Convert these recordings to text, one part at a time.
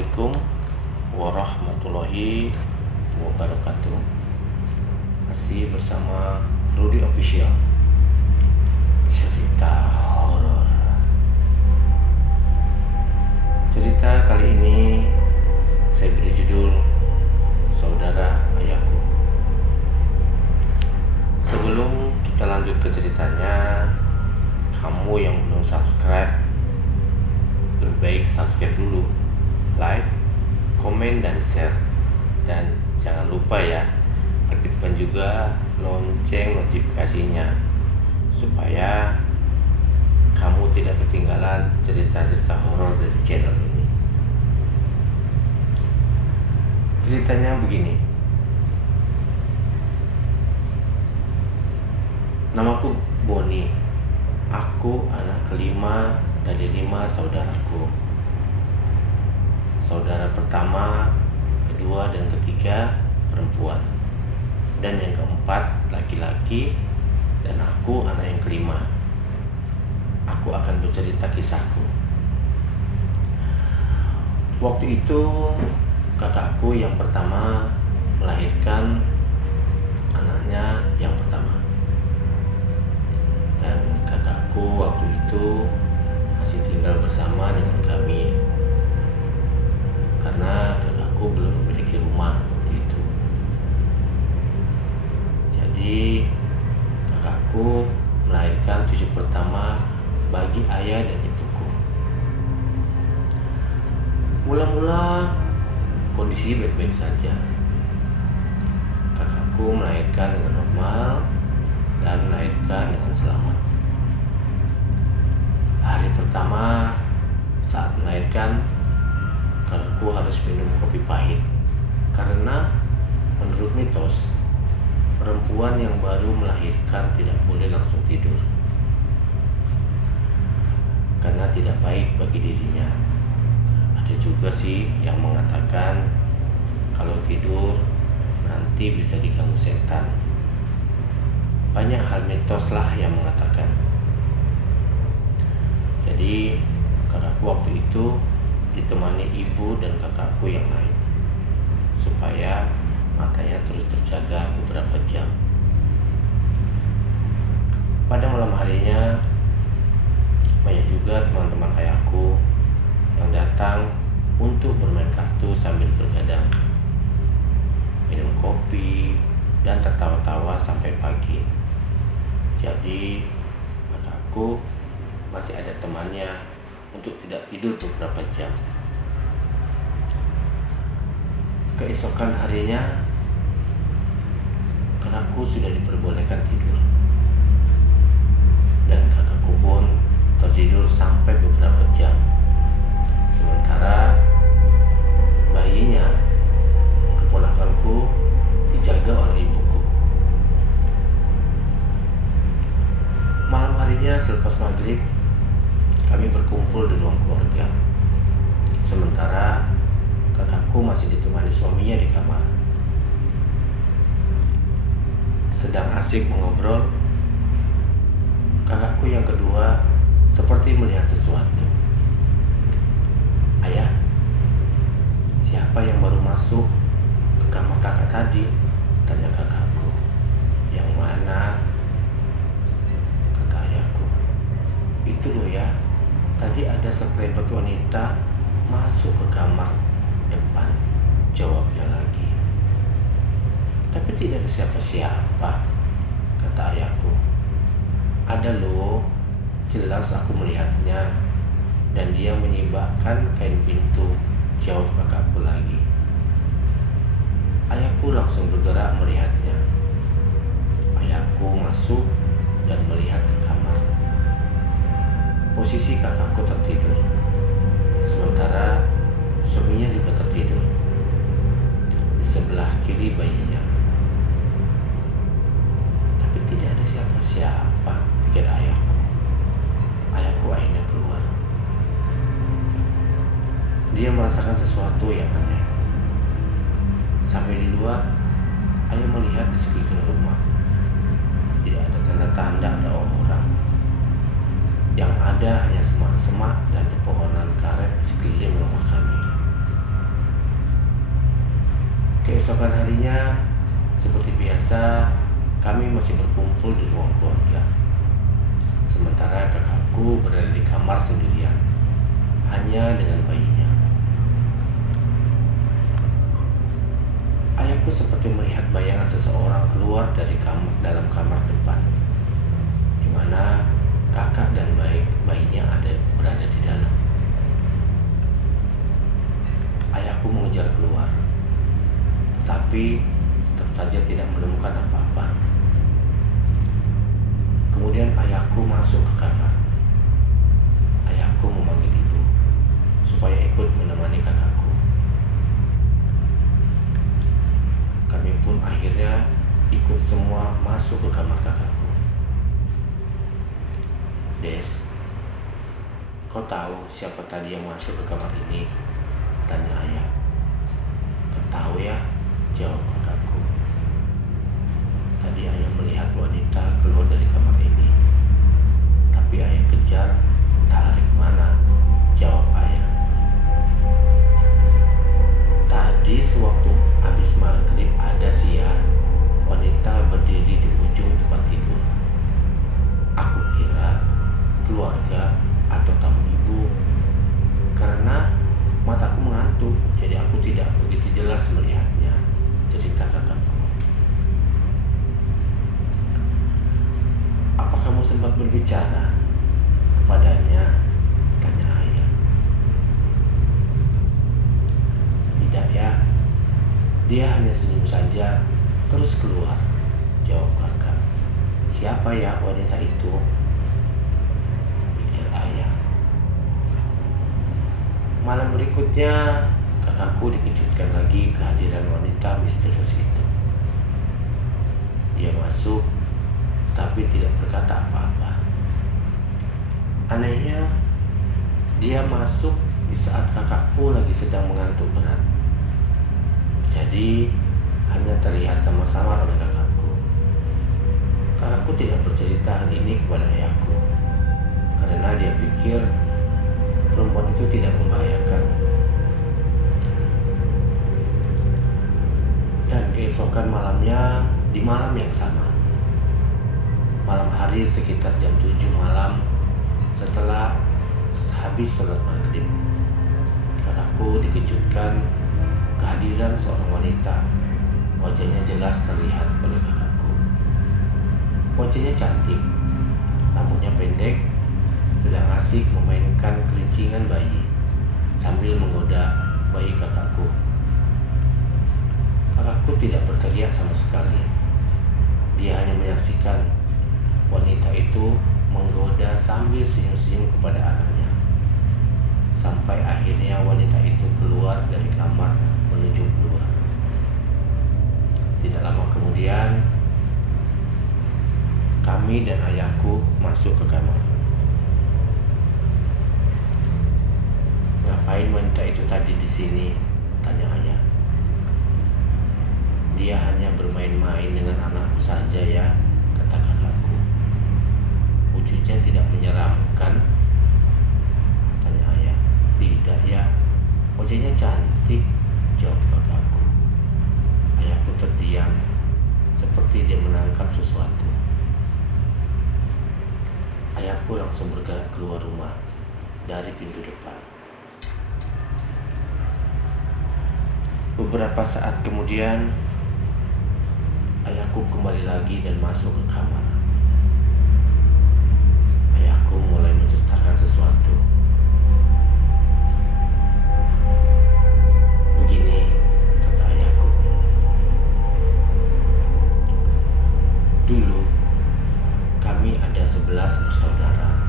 Assalamualaikum warahmatullahi wabarakatuh. Masih bersama Rudy Official, cerita horor. Cerita kali ini saya beri judul Saudara Ayahku. Sebelum kita lanjut ke ceritanya, kamu yang belum subscribe, lebih baik subscribe dulu, like, komen, dan share. Dan jangan lupa ya, aktifkan juga lonceng notifikasinya supaya kamu tidak ketinggalan cerita-cerita horor dari channel ini. Ceritanya begini. Namaku Boni. Aku anak kelima dari 5 saudaraku. Saudara pertama, kedua, dan ketiga perempuan, dan yang keempat laki-laki, dan aku anak yang kelima. Aku akan bercerita kisahku. Waktu itu kakakku yang pertama melahirkan anaknya yang pertama, dan kakakku waktu itu masih tinggal bersama dengan kami karena kakakku belum memiliki rumah waktu itu. Jadi kakakku melahirkan cucu pertama bagi ayah dan ibuku. Mula-mula kondisi baik-baik saja. Kakakku melahirkan dengan normal dan melahirkan dengan selamat. Hari pertama saat melahirkan, kakakku harus minum kopi pahit karena menurut mitos, perempuan yang baru melahirkan tidak boleh langsung tidur karena tidak baik bagi dirinya. Ada juga sih yang mengatakan kalau tidur nanti bisa diganggu setan. Banyak hal mitos lah yang mengatakan. Jadi kakakku waktu itu ditemani ibu dan kakakku yang lain supaya matanya terus terjaga beberapa jam. Pada malam harinya banyak juga teman-teman ayahku yang datang untuk bermain kartu sambil bergadang, minum kopi, dan tertawa-tawa sampai pagi. Jadi kakakku masih ada temannya untuk tidak tidur beberapa jam. Keesokan harinya kakakku sudah diperbolehkan tidur, dan kakakku pun tertidur sampai beberapa jam. Sementara bayinya, keponakanku, dijaga oleh ibuku. Malam harinya selepas maghrib, kami berkumpul di ruang keluarga. Sementara kakakku masih ditemani suaminya di kamar. Sedang asik mengobrol, kakakku yang kedua seperti melihat sesuatu. "Ayah, siapa yang baru masuk ke kamar kakak tadi?" tanya kakakku. "Yang mana?" kata ayahku. "Itu loh ya, tadi ada sekelebat wanita masuk ke kamar depan," jawabnya lagi. "Tapi tidak ada siapa-siapa," kata ayahku. "Ada loh, jelas aku melihatnya, dan dia menyibakkan kain pintu," jawab kakakku lagi. Ayahku langsung bergerak melihatnya. Ayahku masuk dan melihat ke kamar. Posisi kakakku tertidur, sementara suaminya juga tertidur di sebelah kiri bayinya. Tapi tidak ada siapa-siapa, pikir ayahku. Ayahku akhirnya keluar. Dia merasakan sesuatu yang aneh. Sampai di luar, ayah melihat di sekeliling rumah tidak ada tanda-tanda ada orang. Yang ada hanya semak-semak dan pepohonan karet di sekeliling rumah kami. Keesokan harinya, seperti biasa, kami masih berkumpul di ruang keluarga. Sementara kakakku berada di kamar sendirian, hanya dengan bayinya. Ayahku seperti melihat bayangan seseorang keluar dari dalam kamar depan, di mana kakak dan bayinya berada di dalam. Ayahku mengejar keluar, tetapi tetap saja tidak menemukan apa-apa. Kemudian ayahku masuk ke kamar. Ayahku memanggil ibu supaya ikut menemani kakakku. Kami pun akhirnya ikut semua masuk ke kamar kakakku. "Des, kau tahu siapa tadi yang masuk ke kamar ini?" tanya ayah. "Kau tahu ya," jawab kakakku. "Tadi ayah melihat wanita keluar dari kamar ini, tapi ayah kejar, tak lari kemana," jawab ayah. "Tadi sewaktu habis maghrib ada sih ya, wanita berdiri di ujung tempat tidur. Aku kira keluarga atau tamu ibu. Karena mataku mengantuk, jadi aku tidak begitu jelas melihatnya," cerita kakakku. "Apa kamu sempat berbicara kepadanya?" tanya ayah. "Tidak ya, dia hanya senyum saja terus keluar," jawab kakak. "Siapa ya wanita itu?" pikir ayah. Malam berikutnya, kakakku dikejutkan lagi kehadiran wanita misterius itu. Dia masuk, tapi tidak berkata apa-apa. Anehnya, dia masuk di saat kakakku lagi sedang mengantuk berat. Jadi, hanya terlihat samar-samar oleh kakakku. Kakakku tidak bercerita hal ini kepada ayahku, karena dia pikir perempuan itu tidak membahayakan. Dan keesokan malamnya, di malam yang sama, malam hari sekitar jam 7 malam, setelah habis sholat maghrib, kakakku dikejutkan kehadiran seorang wanita. Wajahnya jelas terlihat oleh kakakku. Wajahnya cantik, rambutnya pendek, sedang asik memainkan kerincingan bayi sambil menggoda bayi kakakku. Kakakku tidak berteriak sama sekali. Dia hanya menyaksikan wanita itu menggoda sambil senyum-senyum kepada anaknya. Sampai akhirnya wanita itu keluar dari kamar menuju keluar. Tidak lama kemudian, kami dan ayahku masuk ke kamar. "Ngapain wanita itu tadi di sini?" tanya ayah. "Dia hanya bermain-main dengan anakku saja ya," kata kakakku. "Wujudnya tidak menyeramkan?" tanya ayah. "Tidak ya, wajahnya cantik," jawab kakakku. Ayahku terdiam, seperti dia menangkap sesuatu. Ayahku langsung bergerak keluar rumah dari pintu depan. Beberapa saat kemudian, ayahku kembali lagi dan masuk ke kamar. Ayahku mulai menceritakan sesuatu. "Begini," kata ayahku. "Dulu kami ada 11 bersaudara.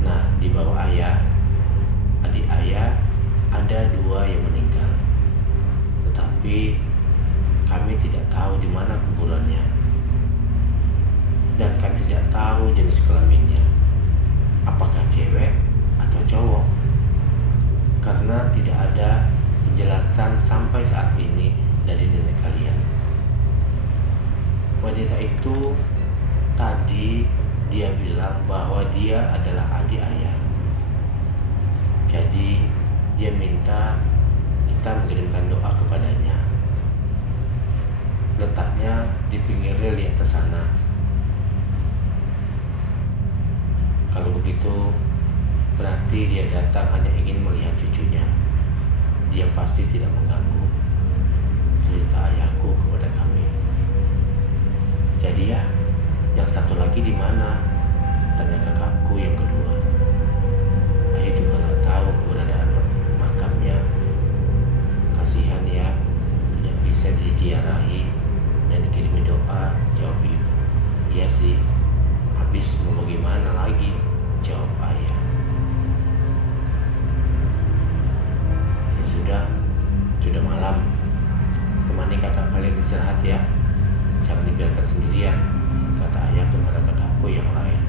Nah, di bawah ayah, adik ayah ada 2 yang meninggal. Tetapi kami tidak tahu di mana kuburannya. Dan kami tidak tahu jenis kelaminnya, apakah cewek atau cowok. Karena tidak ada penjelasan sampai saat ini dari nenek kalian. Wanita itu tadi dia bilang bahwa dia adalah adik ayah. Jadi dia minta kita mengirimkan doa kepadanya. Letaknya di pinggir rel di atas sana. Kalau begitu, berarti dia datang hanya ingin melihat cucunya. Dia pasti tidak mengganggu, cerita ayahku kepada kami. Jadi ya, yang satu lagi di mana? Tanya kakakku yang kedua. Ayah juga nggak tahu keberadaan makamnya. Kasihan ya, tidak bisa diziarahi dan dikirimi doa, jawab ibu. Iya sih, habis mau bagaimana lagi, jawab ayah. Ya sudah malam. Temani kakak kalian istirahat ya. Jangan dibiarkan sendirian, kata ayah kepada kakakku yang lain.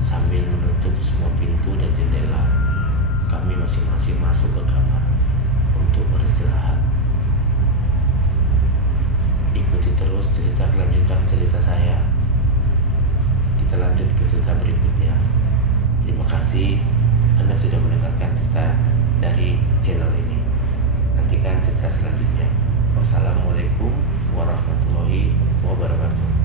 Sambil menutup semua pintu dan jendela, kami masing-masing masuk ke kamar untuk beristirahat. Ikuti terus kelanjutan cerita saya. Kita lanjut ke cerita berikutnya. Terima kasih Anda sudah mendengarkan cerita dari channel ini. Nantikan cerita selanjutnya. Wassalamualaikum warahmatullahi wabarakatuh.